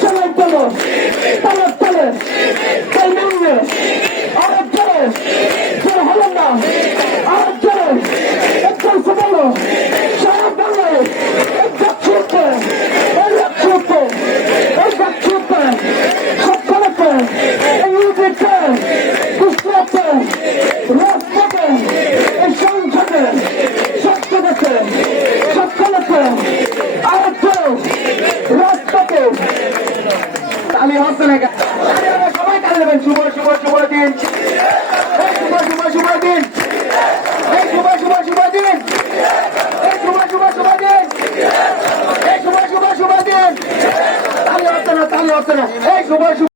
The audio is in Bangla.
Shalom todos. Palos, palos. আমি হস্তলেখা সবাই তাহলে দেবেন। শুভ শুভ শুভ দিন। শুভ শুভ শুভ দিন। শুভ শুভ শুভ দিন। শুভ শুভ শুভ দিন। শুভ শুভ শুভ দিন। তাহলে হস্ত না তাহলে হস্ত না। এই শুভ শুভ